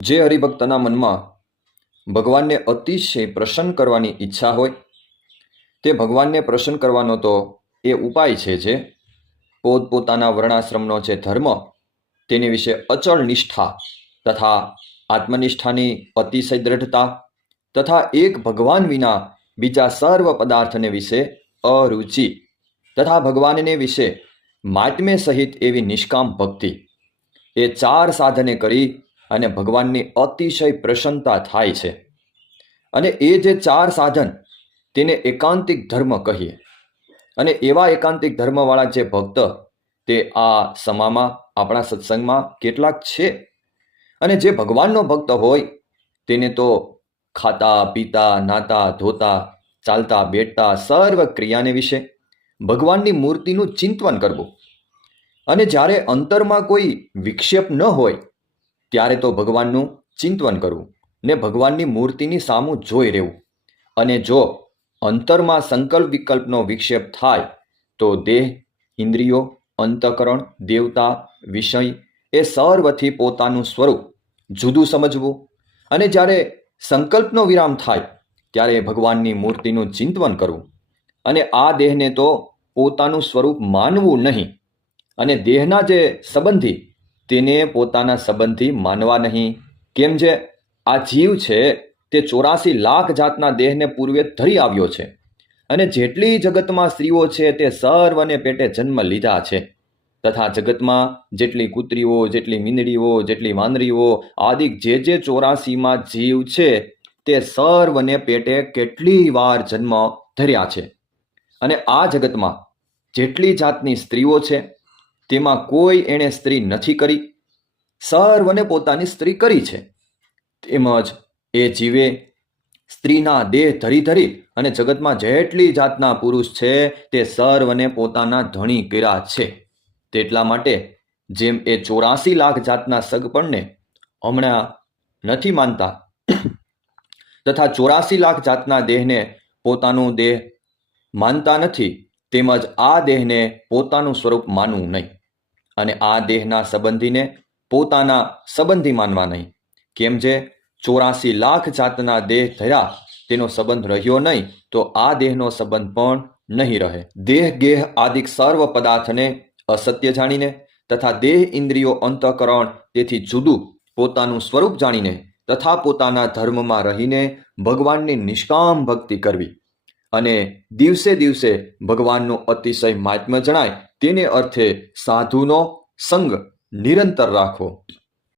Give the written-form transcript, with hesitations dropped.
જે હરિભક્તના મનમાં ભગવાનને અતિશય પ્રસન્ન કરવાની ઈચ્છા હોય તે ભગવાનને પ્રસન્ન કરવાનો તો એ ઉપાય છે જે પોતપોતાના વર્ણાશ્રમનો જે ધર્મ તેની વિશે અચળ નિષ્ઠા તથા આત્મનિષ્ઠાની અતિશય દ્રઢતા તથા એક ભગવાન વિના બીજા સર્વ પદાર્થને વિશે અરુચિ તથા ભગવાનને વિશે માત્મ્ય સહિત એવી નિષ્કામ ભક્તિ, એ ચાર સાધને કરી અને ભગવાનની અતિશય પ્રસન્નતા થાય છે. અને એ જે ચાર સાધન તેને એકાંતિક ધર્મ કહીએ. અને એવા એકાંતિક ધર્મવાળા જે ભક્ત તે આ સમામાં આપણા સત્સંગમાં કેટલાક છે. અને જે ભગવાનનો ભક્ત હોય તેને તો ખાતા પીતા નાતા ધોતા ચાલતા બેઠતા સર્વ ક્રિયાને વિશે ભગવાનની મૂર્તિનું ચિંતન કરવું. અને જ્યારે અંતરમાં કોઈ વિક્ષેપ ન હોય ત્યારે તો ભગવાનનું ચિંતન કરવું ને ભગવાનની મૂર્તિની સામું જોઈ રહેવું. અને જો અંતરમાં સંકલ્પ વિકલ્પનો વિક્ષેપ થાય તો દેહ, ઇન્દ્રિયો, અંતઃકરણ, દેવતા, વિષય એ સર્વથી પોતાનું સ્વરૂપ જુદું સમજવું. અને જ્યારે સંકલ્પનો વિરામ થાય ત્યારે ભગવાનની મૂર્તિનું ચિંતન કરવું. અને આ દેહને તો પોતાનું સ્વરૂપ માનવું નહીં. અને દેહના જે સંબંધી તેને પોતાના સંબંધી માનવા નહીં. કેમ જે આ જીવ છે તે 84 લાખ જાતના દેહને પૂર્વે ધરી આવ્યો છે. અને જેટલી જગતમાં સ્ત્રીઓ છે તે સર્વને પેટે જન્મ લીધા છે. તથા જગતમાં જેટલી કૂતરીઓ, જેટલી મીંદડીઓ, જેટલી વાંદરીઓ આદિ જે 84માં જીવ છે તે સર્વને પેટે કેટલી વાર જન્મ ધર્યા છે. અને આ જગતમાં જેટલી જાતની સ્ત્રીઓ છે તેમાં કોઈ એણે સ્ત્રી નથી કરી, સર્વને પોતાની સ્ત્રી કરી છે. તેમજ એ જીવે સ્ત્રીના દેહ ધરી ધરી અને જગતમાં જેટલી જાતના પુરુષ છે તે સર્વને પોતાના ધણી કર્યા છે. તેટલા માટે જેમ એ 84 લાખ જાતના સગપણને હમણાં નથી માનતા તથા 84 લાખ જાતના દેહને પોતાનું દેહ માનતા નથી, તેમજ આ દેહને પોતાનું સ્વરૂપ માનવું નહીં. અને આ દેહના સંબંધીને પોતાના સંબંધી માનવા નહીં. કેમ જે 84 લાખ જાતના દેહ ધર્યા તેનો સંબંધ રહ્યો નહીં તો આ દેહનો સંબંધ પણ નહીં રહે. દેહ ગેહ આદિક સર્વ પદાર્થને અસત્ય જાણીને તથા દેહ, ઇન્દ્રિયો, અંતઃકરણ તેથી જુદું પોતાનું સ્વરૂપ જાણીને તથા પોતાના ધર્મમાં રહીને ભગવાનની નિષ્કામ ભક્તિ કરવી. અને દિવસે દિવસે ભગવાનનું અતિશય મહાત્મ્ય જણાય તેને અર્થે સાધુનો સંગ નિરંતર રાખવો.